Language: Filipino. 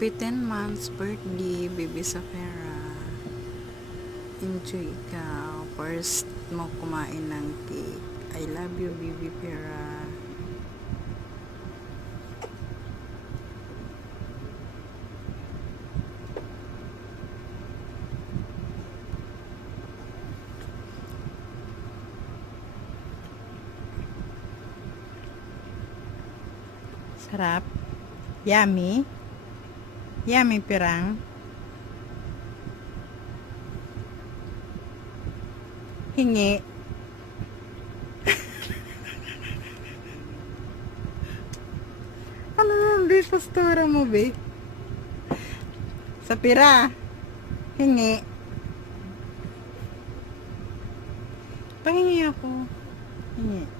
Happy 10 months birthday, baby Safera. Enjoy ikaw. First mo kumain ng cake. I love you, baby Pera. Sarap. Yummy. Yummy, Pirang. Hingi. Ano naman, be? Pastura mo, be? Sa Pira. Hingi. Pahingi ako. Hingi.